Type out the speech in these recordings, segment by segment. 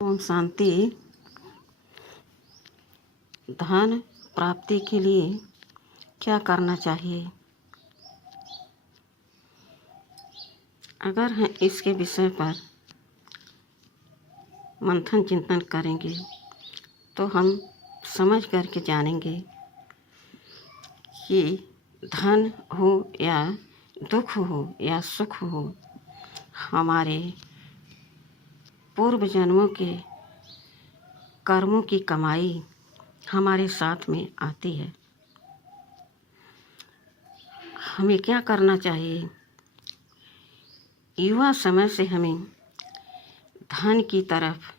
ओम शांति। धन प्राप्ति के लिए क्या करना चाहिए? अगर हम इसके विषय पर मंथन चिंतन करेंगे तो हम समझ करके जानेंगे कि धन हो या दुख हो या सुख हो, हमारे पूर्व जन्मों के कर्मों की कमाई हमारे साथ में आती है। हमें क्या करना चाहिए? युवा समय से हमें धन की तरफ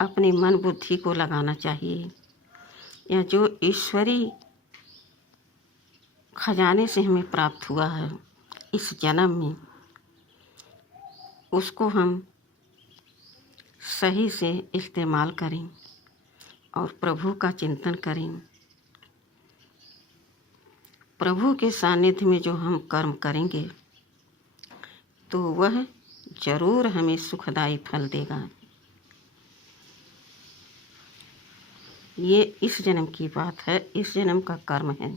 अपने मन बुद्धि को लगाना चाहिए, या जो ईश्वरीय खजाने से हमें प्राप्त हुआ है इस जन्म में, उसको हम सही से इस्तेमाल करें और प्रभु का चिंतन करें। प्रभु के सानिध्य में जो हम कर्म करेंगे तो वह जरूर हमें सुखदायी फल देगा। ये इस जन्म की बात है, इस जन्म का कर्म है।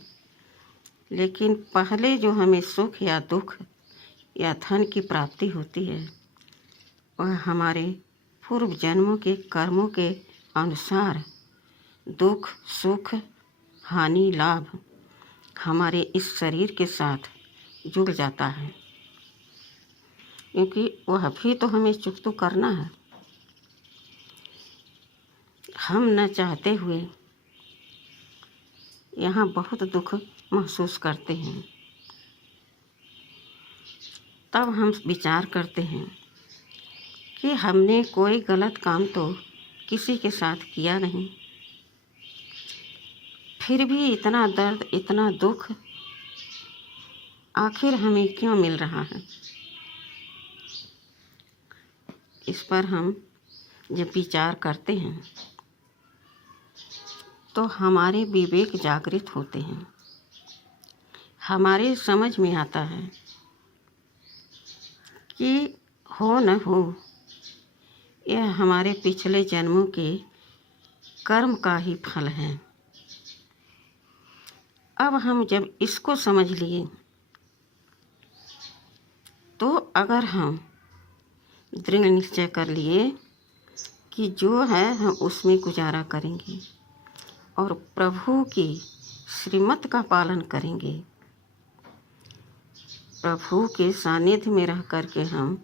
लेकिन पहले जो हमें सुख या दुख या धन की प्राप्ति होती है, वह हमारे पूर्व जन्मों के कर्मों के अनुसार दुख सुख हानि लाभ हमारे इस शरीर के साथ जुड़ जाता है, क्योंकि वह भी तो हमें चुकता करना है। हम न चाहते हुए यहाँ बहुत दुख महसूस करते हैं। तब हम विचार करते हैं कि हमने कोई गलत काम तो किसी के साथ किया नहीं, फिर भी इतना दर्द इतना दुख आखिर हमें क्यों मिल रहा है? इस पर हम जब विचार करते हैं तो हमारे विवेक जागृत होते हैं। हमारे समझ में आता है कि हो न हो, यह हमारे पिछले जन्मों के कर्म का ही फल है। अब हम जब इसको समझ लिए तो अगर हम दृढ़ निश्चय कर लिए कि जो है हम उसमें गुजारा करेंगे और प्रभु की श्रीमत का पालन करेंगे, प्रभु के सानिध्य में रह करके हम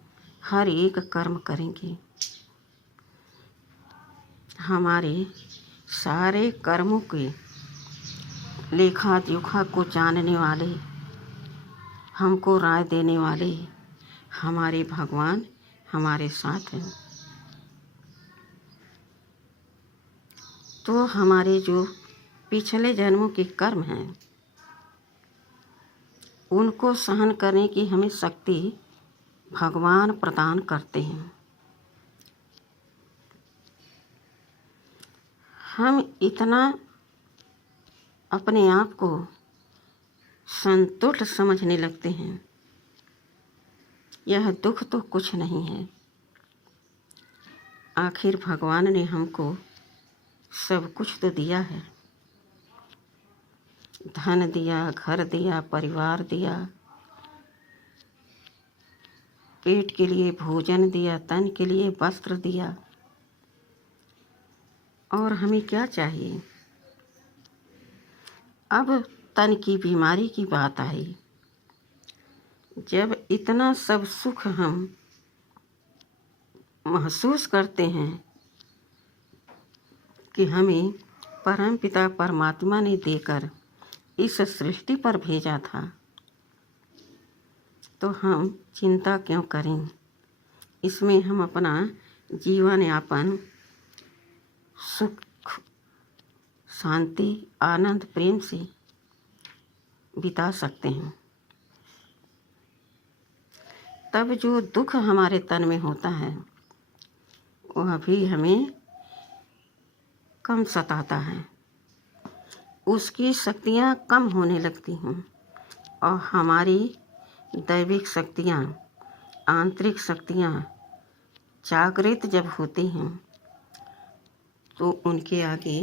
हर एक कर्म करेंगे, हमारे सारे कर्मों के लेखा जोखा को जानने वाले, हमको राय देने वाले हमारे भगवान हमारे साथ हैं। तो हमारे जो पिछले जन्मों के कर्म हैं उनको सहन करने की हमें शक्ति भगवान प्रदान करते हैं। हम इतना अपने आप को संतुष्ट समझने लगते हैं, यह दुख तो कुछ नहीं है। आखिर भगवान ने हमको सब कुछ तो दिया है, धन दिया, घर दिया, परिवार दिया, पेट के लिए भोजन दिया, तन के लिए वस्त्र दिया, और हमें क्या चाहिए? अब तन की बीमारी की बात आई। जब इतना सब सुख हम महसूस करते हैं कि हमें परमपिता परमात्मा ने देकर इस सृष्टि पर भेजा था, तो हम चिंता क्यों करें? इसमें हम अपना जीवन यापन सुख शांति आनंद प्रेम से बिता सकते हैं। तब जो दुख हमारे तन में होता है वह भी हमें कम सताता है, उसकी शक्तियाँ कम होने लगती हैं और हमारी दैविक शक्तियाँ आंतरिक शक्तियाँ जागृत जब होती हैं तो उनके आगे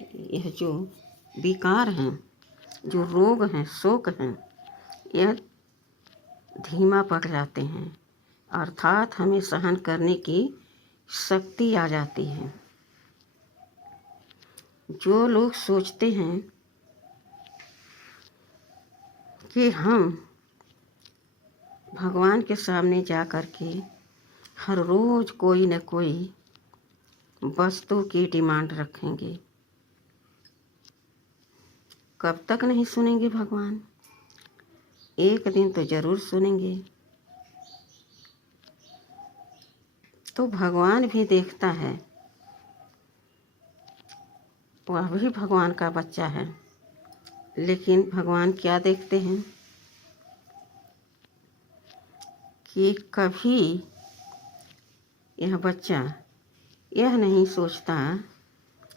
यह जो विकार हैं, जो रोग हैं, शोक हैं, यह धीमा पड़ जाते हैं, अर्थात हमें सहन करने की शक्ति आ जाती है। जो लोग सोचते हैं कि हम भगवान के सामने जा कर के हर रोज़ कोई न कोई वस्तु की डिमांड रखेंगे, कब तक नहीं सुनेंगे भगवान? एक दिन तो ज़रूर सुनेंगे। तो भगवान भी देखता है, वह भी भगवान का बच्चा है, लेकिन भगवान क्या देखते हैं कि कभी यह बच्चा यह नहीं सोचता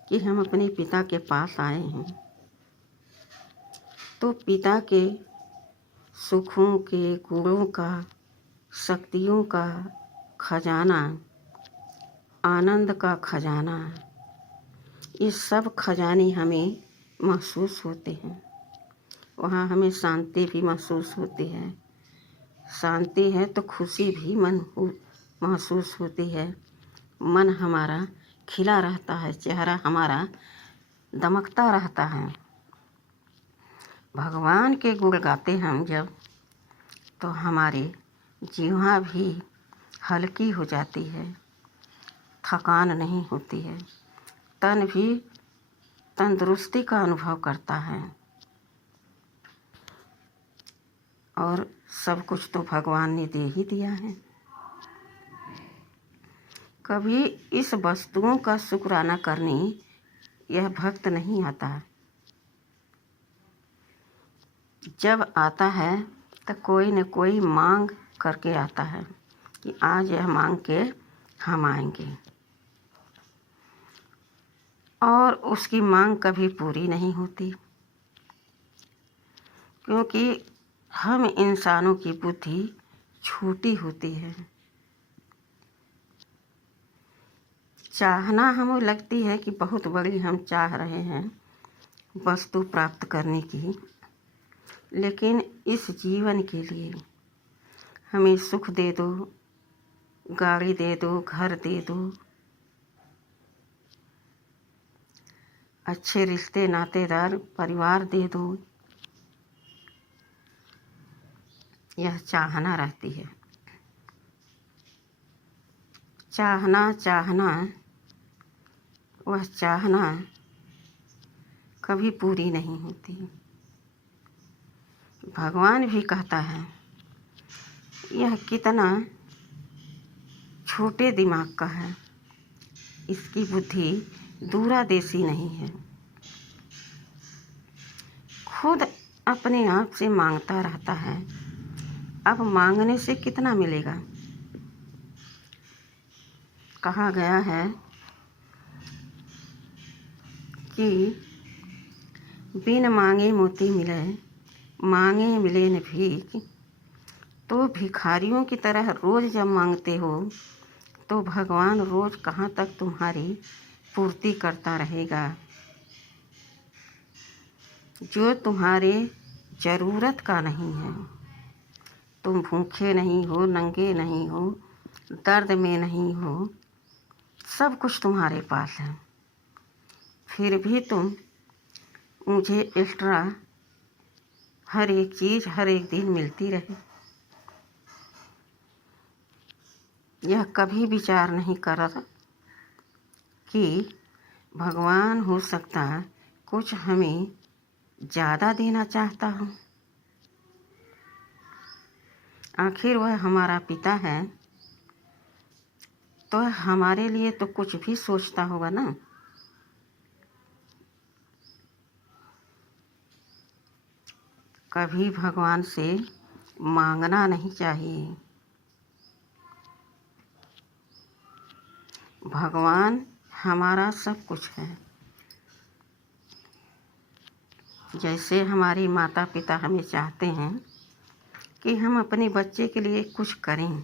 कि हम अपने पिता के पास आए हैं तो पिता के सुखों के, गुणों का, शक्तियों का खजाना, आनंद का खजाना, ये सब खजाने हमें महसूस होते हैं। वहाँ हमें शांति भी महसूस होती है। शांति है तो खुशी भी महसूस होती है। मन हमारा खिला रहता है, चेहरा हमारा दमकता रहता है। भगवान के गुण गाते हम जब, तो हमारी जीवा भी हल्की हो जाती है, थकान नहीं होती है, तन भी तंदुरुस्ती का अनुभव करता है। और सब कुछ तो भगवान ने दे ही दिया है। कभी इस वस्तुओं का शुक्राना करने यह भक्त नहीं आता। जब आता है तो कोई न कोई मांग करके आता है कि आज यह मांग के हम आएंगे, और उसकी मांग कभी पूरी नहीं होती, क्योंकि हम इंसानों की बुद्धि छोटी होती है। चाहना हमें लगती है कि बहुत बड़ी हम चाह रहे हैं वस्तु प्राप्त करने की, लेकिन इस जीवन के लिए हमें सुख दे दो, गाड़ी दे दो, घर दे दो, अच्छे रिश्ते नातेदार परिवार दे दो, यह चाहना रहती है। चाहना चाहना, वह चाहना कभी पूरी नहीं होती। भगवान भी कहता है यह कितना छोटे दिमाग का है, इसकी बुद्धि दूरदेशी नहीं है। खुद अपने आप से मांगता रहता है, अब मांगने से कितना मिलेगा? कहा गया है कि बिन मांगे मोती मिले, मांगे मिले न भीख। तो भिखारियों की तरह रोज़ जब मांगते हो तो भगवान रोज़ कहाँ तक तुम्हारी पूर्ति करता रहेगा। जो तुम्हारे ज़रूरत का नहीं है, तुम भूखे नहीं हो, नंगे नहीं हो, दर्द में नहीं हो, सब कुछ तुम्हारे पास है, फिर भी तुम मुझे एक्स्ट्रा हर एक चीज़ हर एक दिन मिलती रहे, यह कभी विचार नहीं करा कि भगवान हो सकता कुछ हमें ज़्यादा देना चाहता हो। आखिर वह हमारा पिता है तो हमारे लिए तो कुछ भी सोचता होगा ना। कभी भगवान से मांगना नहीं चाहिए। भगवान हमारा सब कुछ है। जैसे हमारी माता पिता हमें चाहते हैं कि हम अपने बच्चे के लिए कुछ करें,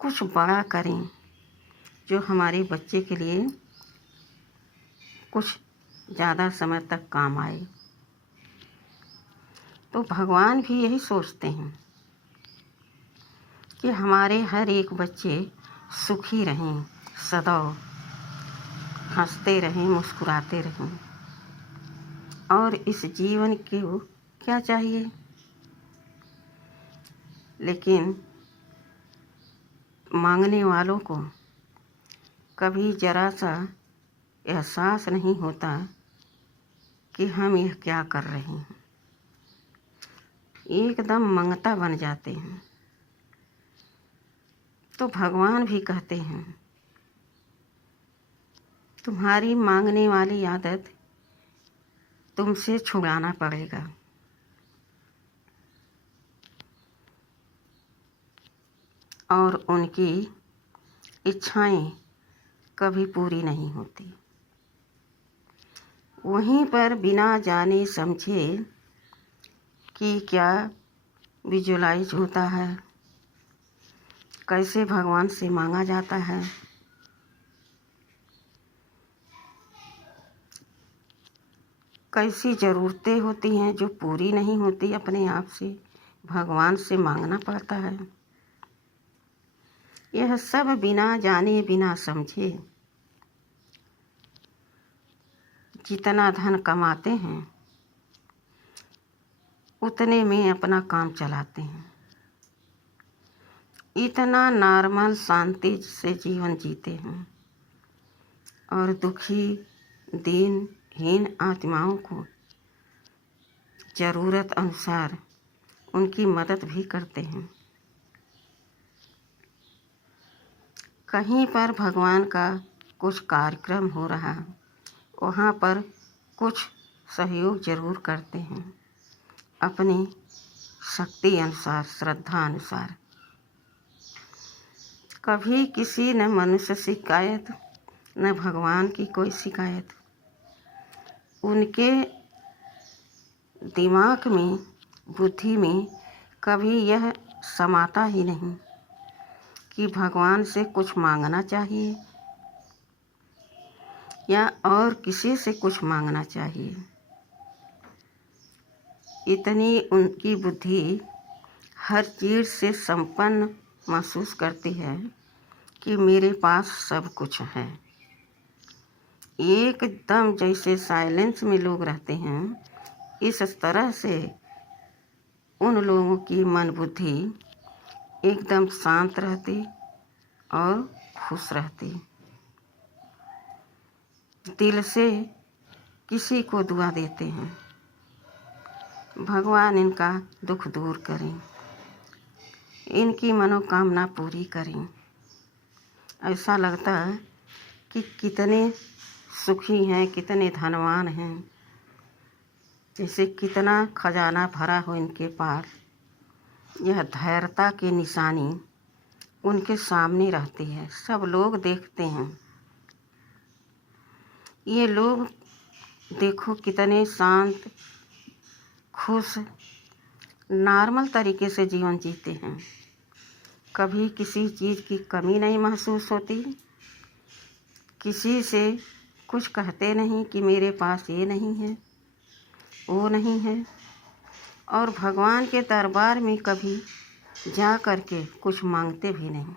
कुछ बड़ा करें जो हमारे बच्चे के लिए कुछ ज़्यादा समय तक काम आए। तो भगवान भी यही सोचते हैं कि हमारे हर एक बच्चे सुखी रहें, सदा हंसते रहें, मुस्कुराते रहें। और इस जीवन को क्या चाहिए, लेकिन मांगने वालों को कभी ज़रा सा एहसास नहीं होता कि हम यह क्या कर रहे हैं। एकदम मंगता बन जाते हैं। तो भगवान भी कहते हैं तुम्हारी मांगने वाली आदत तुमसे छुड़ाना पड़ेगा। और उनकी इच्छाएं कभी पूरी नहीं होती। वहीं पर बिना जाने समझे कि क्या विजुलाइज होता है, कैसे भगवान से मांगा जाता है, कैसी ज़रूरतें होती हैं जो पूरी नहीं होती, अपने आप से भगवान से मांगना पड़ता है। यह सब बिना जाने बिना समझे जितना धन कमाते हैं उतने में अपना काम चलाते हैं। इतना नॉर्मल शांति से जीवन जीते हैं और दुखी दीनहीन आत्माओं को ज़रूरत अनुसार उनकी मदद भी करते हैं। कहीं पर भगवान का कुछ कार्यक्रम हो रहा, वहाँ पर कुछ सहयोग ज़रूर करते हैं, अपनी शक्ति अनुसार, श्रद्धा अनुसार। कभी किसी न मनुष्य शिकायत, न भगवान की कोई शिकायत। उनके दिमाग में, बुद्धि में कभी यह समाता ही नहीं कि भगवान से कुछ मांगना चाहिए या और किसी से कुछ मांगना चाहिए। इतनी उनकी बुद्धि हर चीज़ से संपन्न महसूस करती है कि मेरे पास सब कुछ है। एकदम जैसे साइलेंस में लोग रहते हैं, इस तरह से उन लोगों की मन बुद्धि एकदम शांत रहती और खुश रहती। दिल से किसी को दुआ देते हैं, भगवान इनका दुख दूर करें, इनकी मनोकामना पूरी करें। ऐसा लगता है कि कितने सुखी हैं, कितने धनवान हैं, जैसे कितना खजाना भरा हो इनके पास। यह धैर्यता की निशानी उनके सामने रहती है, सब लोग देखते हैं। ये लोग देखो कितने शांत, खुश, नॉर्मल तरीके से जीवन जीते हैं। कभी किसी चीज़ की कमी नहीं महसूस होती, किसी से कुछ कहते नहीं कि मेरे पास ये नहीं है, वो नहीं है। और भगवान के दरबार में कभी जा कर के कुछ मांगते भी नहीं।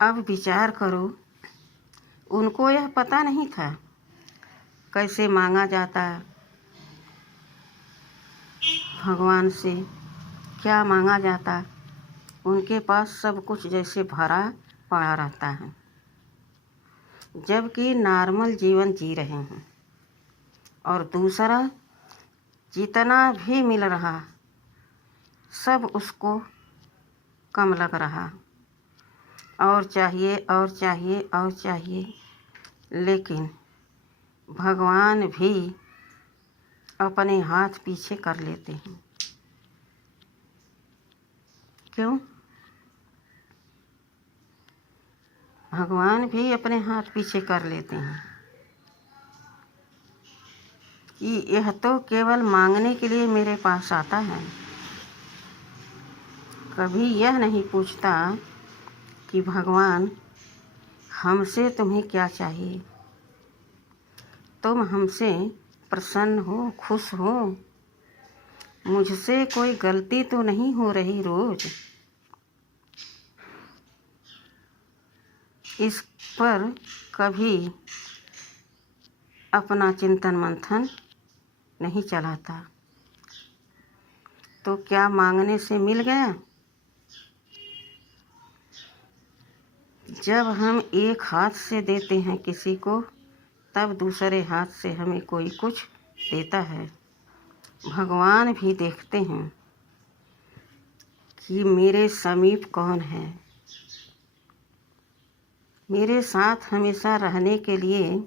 अब विचार करो, उनको यह पता नहीं था कैसे मांगा जाता है, भगवान से क्या मांगा जाता। उनके पास सब कुछ जैसे भरा पड़ा रहता है, जबकि नॉर्मल जीवन जी रहे हैं। और दूसरा, जितना भी मिल रहा सब उसको कम लग रहा, और चाहिए और चाहिए और चाहिए। लेकिन भगवान भी अपने हाथ पीछे कर लेते हैं। क्यों? भगवान भी अपने हाथ पीछे कर लेते हैं कि यह तो केवल मांगने के लिए मेरे पास आता है, कभी यह नहीं पूछता कि भगवान हमसे तुम्हें क्या चाहिए, तुम हमसे प्रसन्न हो, खुश हो, मुझसे कोई गलती तो नहीं हो रही रोज। इस पर कभी अपना चिंतन मंथन नहीं चलाता। तो क्या मांगने से मिल गया? जब हम एक हाथ से देते हैं किसी को, तब दूसरे हाथ से हमें कोई कुछ देता है। भगवान भी देखते हैं कि मेरे समीप कौन है, मेरे साथ हमेशा रहने के लिए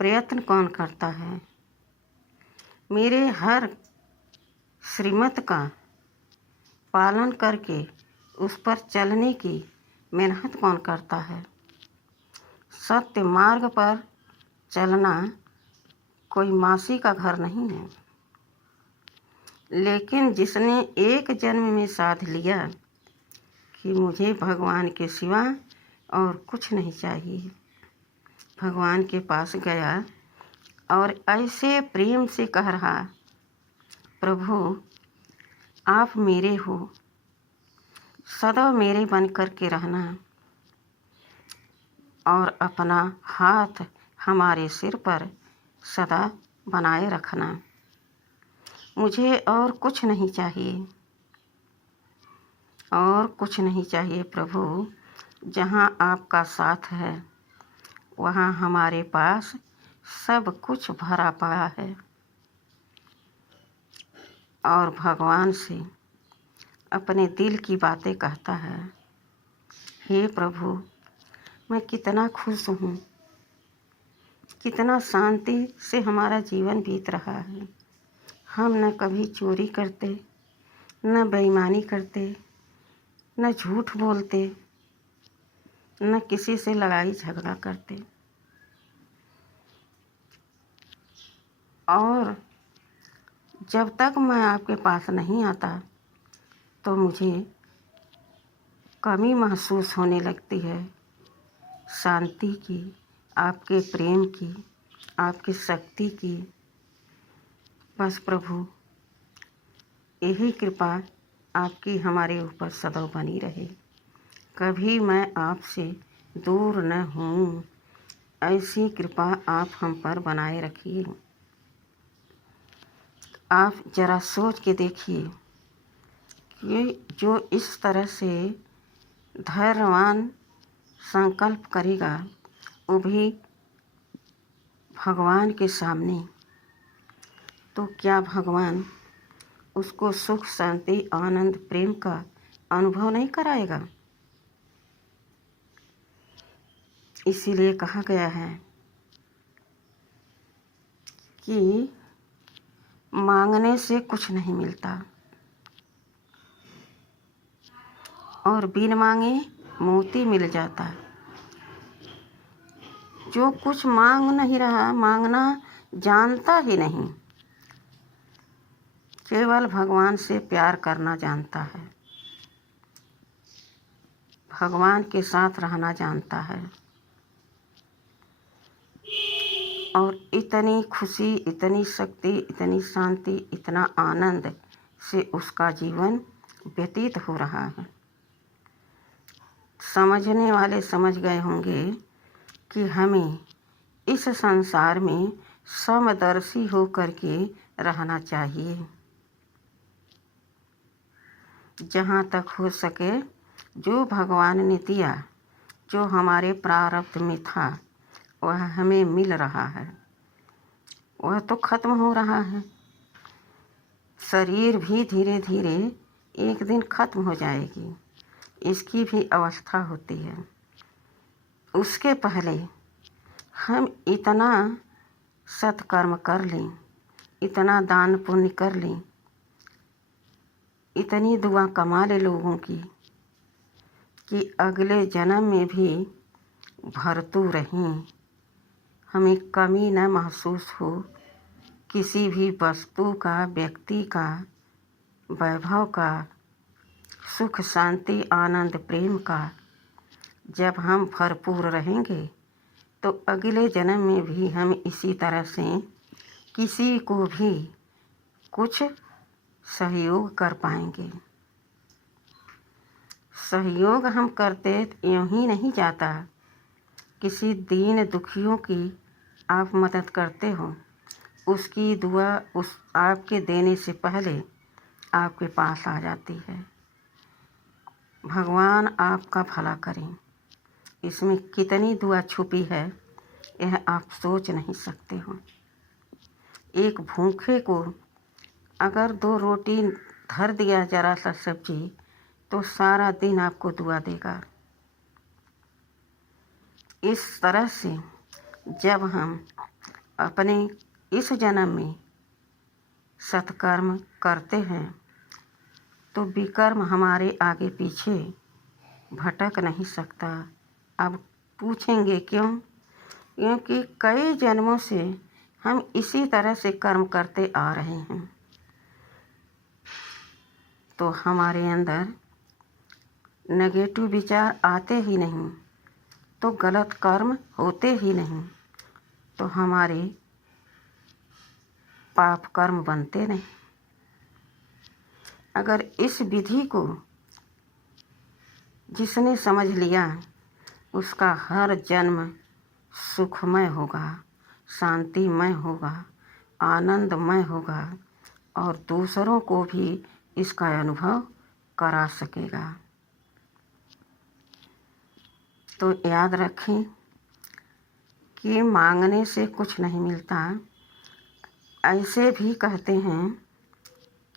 प्रयत्न कौन करता है, मेरे हर श्रीमत का पालन करके उस पर चलने की मेहनत कौन करता है। सत्य मार्ग पर चलना कोई मासी का घर नहीं है, लेकिन जिसने एक जन्म में साध लिया कि मुझे भगवान के सिवा और कुछ नहीं चाहिए, भगवान के पास गया और ऐसे प्रेम से कह रहा, प्रभु आप मेरे हो, सदा मेरे बन कर के रहना और अपना हाथ हमारे सिर पर सदा बनाए रखना। मुझे और कुछ नहीं चाहिए, और कुछ नहीं चाहिए प्रभु। जहाँ आपका साथ है वहाँ हमारे पास सब कुछ भरा पड़ा है। और भगवान से अपने दिल की बातें कहता है, हे प्रभु मैं कितना खुश हूँ, कितना शांति से हमारा जीवन बीत रहा है। हम न कभी चोरी करते, न बेईमानी करते, न झूठ बोलते, न किसी से लड़ाई झगड़ा करते। और जब तक मैं आपके पास नहीं आता तो मुझे कमी महसूस होने लगती है शांति की, आपके प्रेम की, आपकी शक्ति की। बस प्रभु यही कृपा आपकी हमारे ऊपर सदा बनी रहे, कभी मैं आपसे दूर न हूँ, ऐसी कृपा आप हम पर बनाए रखिए। आप ज़रा सोच के देखिए कि जो इस तरह से धैर्यवान संकल्प करेगा वो भी भगवान के सामने, तो क्या भगवान उसको सुख, शांति, आनंद, प्रेम का अनुभव नहीं कराएगा। इसीलिए कहा गया है कि मांगने से कुछ नहीं मिलता और बिन मांगे मोती मिल जाता। जो कुछ मांग नहीं रहा, मांगना जानता ही नहीं, केवल भगवान से प्यार करना जानता है, भगवान के साथ रहना जानता है, और इतनी खुशी, इतनी शक्ति, इतनी शांति, इतना आनंद से उसका जीवन व्यतीत हो रहा है। समझने वाले समझ गए होंगे कि हमें इस संसार में समदर्शी होकर के रहना चाहिए। जहाँ तक हो सके जो भगवान ने दिया, जो हमारे प्रारब्ध में था, वह हमें मिल रहा है, वह तो खत्म हो रहा है। शरीर भी धीरे धीरे एक दिन खत्म हो जाएगी, इसकी भी अवस्था होती है। उसके पहले हम इतना सत्कर्म कर लें, इतना दान पुण्य कर लें, इतनी दुआ कमा ले लोगों की कि अगले जन्म में भी भरतू रहें, हमें कमी न महसूस हो किसी भी वस्तु का, व्यक्ति का, वैभव का, सुख शांति आनंद प्रेम का जब हम भरपूर रहेंगे तो अगले जन्म में भी हम इसी तरह से किसी को भी कुछ सहयोग कर पाएंगे। सहयोग हम करते यूँ ही नहीं जाता। किसी दीन दुखियों की आप मदद करते हो, उसकी दुआ उस आपके देने से पहले आपके पास आ जाती है। भगवान आपका भला करें। इसमें कितनी दुआ छुपी है यह आप सोच नहीं सकते हो। एक भूखे को अगर 2 रोटी धर दिया जरा सा सब्जी तो सारा दिन आपको दुआ देगा। इस तरह से जब हम अपने इस जन्म में सत्कर्म करते हैं तो विकर्म हमारे आगे पीछे भटक नहीं सकता। अब पूछेंगे क्यों? क्योंकि कई जन्मों से हम इसी तरह से कर्म करते आ रहे हैं, तो हमारे अंदर नेगेटिव विचार आते ही नहीं, तो गलत कर्म होते ही नहीं, तो हमारे पाप कर्म बनते नहीं। अगर इस विधि को जिसने समझ लिया उसका हर जन्म सुखमय होगा, शांतिमय होगा, आनंदमय होगा और दूसरों को भी इसका अनुभव करा सकेगा। तो याद रखें कि मांगने से कुछ नहीं मिलता। ऐसे भी कहते हैं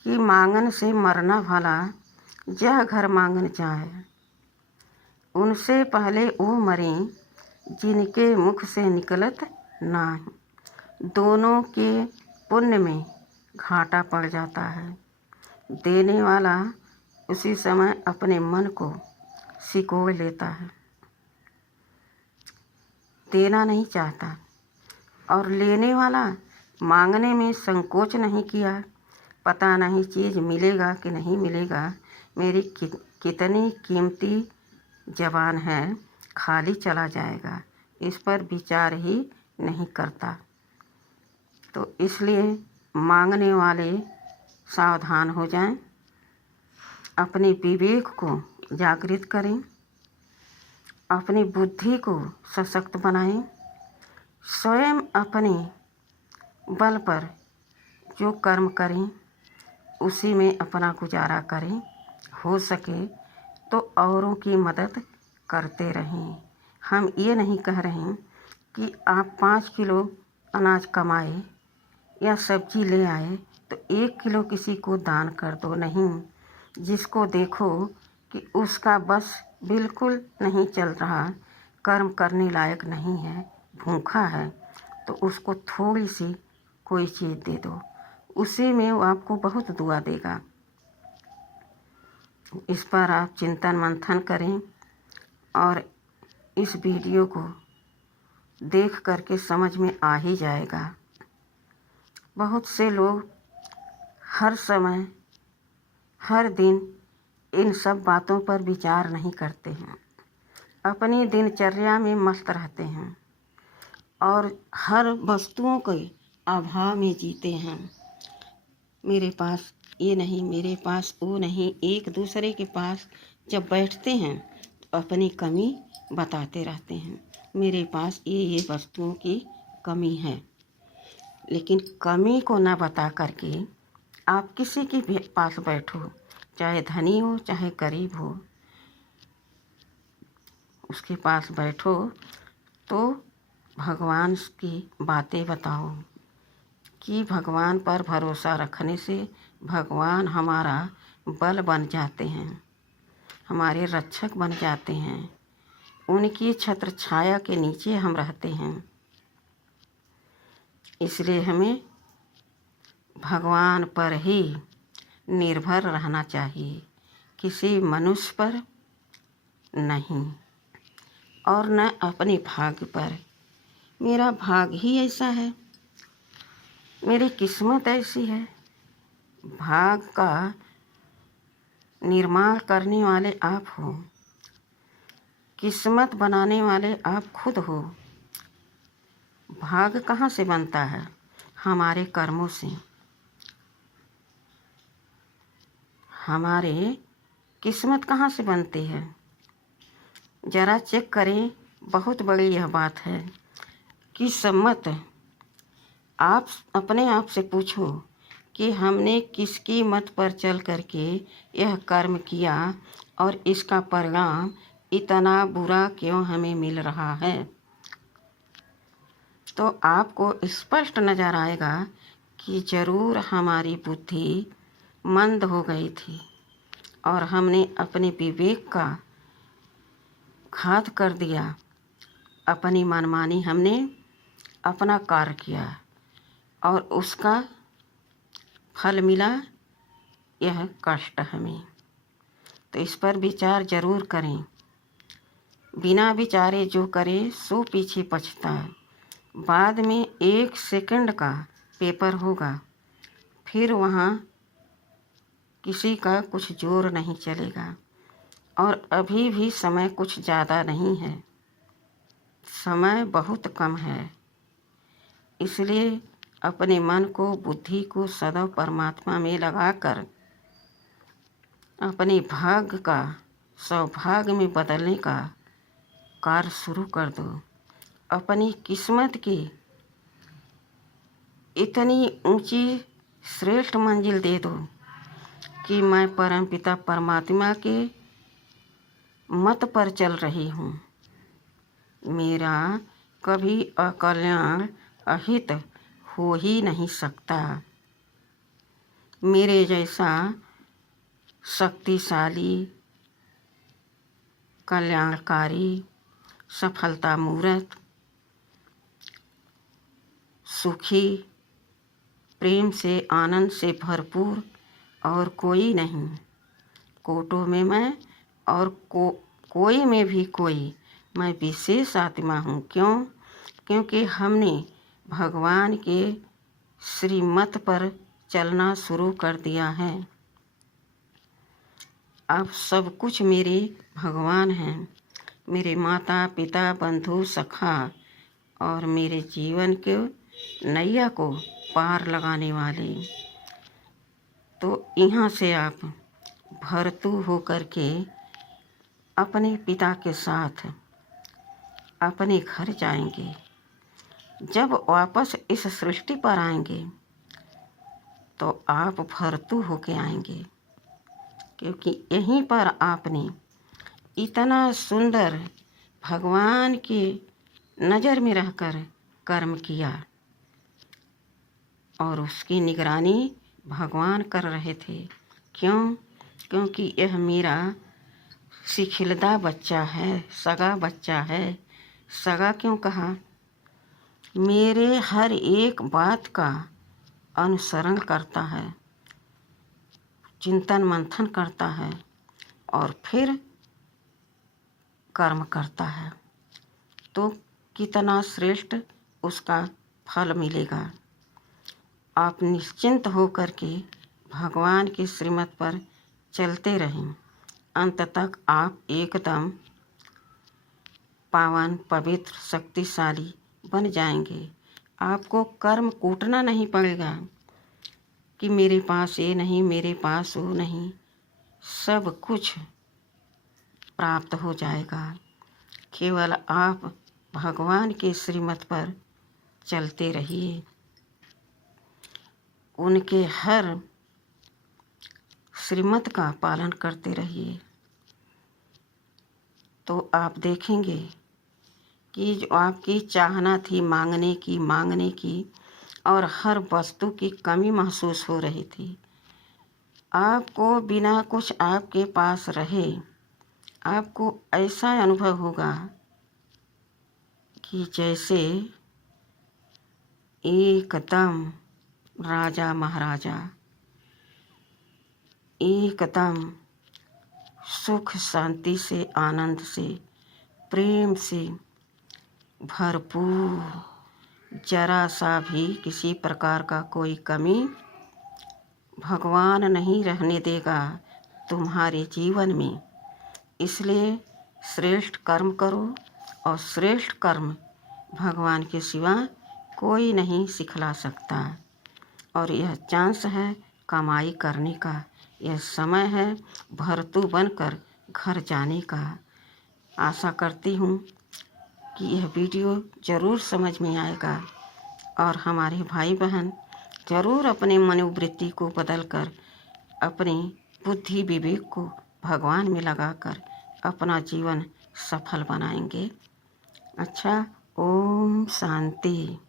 कि मांगन से मरना भला, जह घर मांगन जाए। उनसे पहले वो मरे जिनके मुख से निकलत नाही। दोनों के पुण्य में घाटा पड़ जाता है। देने वाला उसी समय अपने मन को सिकोड़ लेता है, देना नहीं चाहता, और लेने वाला मांगने में संकोच नहीं किया। पता नहीं चीज़ मिलेगा कि नहीं मिलेगा, मेरी कितनी कीमती ज़बान है, खाली चला जाएगा, इस पर विचार ही नहीं करता। तो इसलिए मांगने वाले सावधान हो जाएं, अपने विवेक को जागृत करें, अपनी बुद्धि को सशक्त बनाएं, स्वयं अपने बल पर जो कर्म करें उसी में अपना गुजारा करें। हो सके तो औरों की मदद करते रहें। हम ये नहीं कह रहे कि आप 5 किलो अनाज कमाए या सब्जी ले आए तो 1 किलो किसी को दान कर दो, नहीं। जिसको देखो कि उसका बस बिल्कुल नहीं चल रहा, कर्म करने लायक नहीं है, भूखा है, तो उसको थोड़ी सी कोई चीज़ दे दो, उसी में वो आपको बहुत दुआ देगा। इस पर आप चिंतन मंथन करें और इस वीडियो को देख करके समझ में आ ही जाएगा। बहुत से लोग हर समय हर दिन इन सब बातों पर विचार नहीं करते हैं, अपनी दिनचर्या में मस्त रहते हैं और हर वस्तुओं के अभाव में जीते हैं। मेरे पास ये नहीं, मेरे पास वो नहीं। एक दूसरे के पास जब बैठते हैं तो अपनी कमी बताते रहते हैं, मेरे पास ये वस्तुओं की कमी है। लेकिन कमी को ना बता करके आप किसी के भी पास बैठो, चाहे धनी हो चाहे गरीब हो, उसके पास बैठो तो भगवान की बातें बताओ कि भगवान पर भरोसा रखने से भगवान हमारा बल बन जाते हैं, हमारे रक्षक बन जाते हैं। उनकी छत्र छाया के नीचे हम रहते हैं। इसलिए हमें भगवान पर ही निर्भर रहना चाहिए, किसी मनुष्य पर नहीं, और न अपने भाग्य पर। मेरा भाग्य ही ऐसा है, मेरी किस्मत ऐसी है। भाग का निर्माण करने वाले आप हो, किस्मत बनाने वाले आप खुद हो। भाग्य कहाँ से बनता है? हमारे कर्मों से। हमारे किस्मत कहाँ से बनती है? ज़रा चेक करें। बहुत बड़ी यह बात है। किस्मत, आप अपने आप से पूछो कि हमने किसकी मत पर चल करके यह कर्म किया और इसका परिणाम इतना बुरा क्यों हमें मिल रहा है। तो आपको स्पष्ट नज़र आएगा कि ज़रूर हमारी बुद्धि मंद हो गई थी और हमने अपने विवेक का घात कर दिया। अपनी मनमानी हमने अपना कार्य किया और उसका फल मिला यह कष्ट हमें। तो इस पर विचार ज़रूर करें। बिना विचारे जो करे सो पीछे पछता। बाद में 1 सेकंड का पेपर होगा, फिर वहाँ किसी का कुछ जोर नहीं चलेगा। और अभी भी समय कुछ ज़्यादा नहीं है, समय बहुत कम है। इसलिए अपने मन को, बुद्धि को सदैव परमात्मा में लगाकर अपने भाग्य का सौभाग्य में बदलने का कार्य शुरू कर दो। अपनी किस्मत की इतनी ऊंची श्रेष्ठ मंजिल दे दो कि मैं परमपिता परमात्मा के मत पर चल रही हूँ। मेरा कभी अकल्याण अहित हो ही नहीं सकता। मेरे जैसा शक्तिशाली, कल्याणकारी, सफलता मूर्त, सुखी, प्रेम से, आनंद से भरपूर और कोई नहीं। कोटों में मैं और कोई में भी कोई, मैं विशेष आत्मा हूँ। क्यों? क्योंकि हमने भगवान के श्रीमत पर चलना शुरू कर दिया है। अब सब कुछ मेरे भगवान हैं, मेरे माता पिता, बंधु, सखा और मेरे जीवन के नैया को पार लगाने वाले। तो यहाँ से आप भरतू हो करके अपने पिता के साथ अपने घर जाएंगे। जब वापस इस सृष्टि पर आएंगे तो आप भरतू होके आएंगे, क्योंकि यहीं पर आपने इतना सुंदर भगवान की नज़र में रहकर कर्म किया और उसकी निगरानी भगवान कर रहे थे। क्यों? क्योंकि यह मेरा सिखिलदा बच्चा है, सगा बच्चा है। सगा क्यों कहा? मेरे हर एक बात का अनुसरण करता है, चिंतन मंथन करता है और फिर कर्म करता है। तो कितना श्रेष्ठ उसका फल मिलेगा। आप निश्चिंत हो करके भगवान की श्रीमत पर चलते रहें। अंत तक आप एकदम पावन, पवित्र, शक्तिशाली बन जाएंगे। आपको कर्म कूटना नहीं पड़ेगा कि मेरे पास ये नहीं, मेरे पास वो नहीं। सब कुछ प्राप्त हो जाएगा। केवल आप भगवान के श्रीमत पर चलते रहिए, उनके हर श्रीमत का पालन करते रहिए। तो आप देखेंगे कि जो आपकी चाहना थी मांगने की और हर वस्तु की कमी महसूस हो रही थी, आपको बिना कुछ आपके पास रहे आपको ऐसा अनुभव होगा कि जैसे एकदम राजा महाराजा, एकदम सुख शांति से, आनंद से, प्रेम से भरपूर, जरा सा भी किसी प्रकार का कोई कमी भगवान नहीं रहने देगा। तुम्हारे जीवन में। इसलिए श्रेष्ठ कर्म करो, और श्रेष्ठ कर्म भगवान के सिवा कोई नहीं सिखला सकता। और यह चांस है कमाई करने का, यह समय है भरतू बनकर घर जाने का। आशा करती हूँ कि यह वीडियो ज़रूर समझ में आएगा और हमारे भाई बहन ज़रूर अपने मनोवृत्ति को बदलकर अपनी बुद्धि विवेक को भगवान में लगाकर अपना जीवन सफल बनाएंगे। अच्छा, ओम शांति।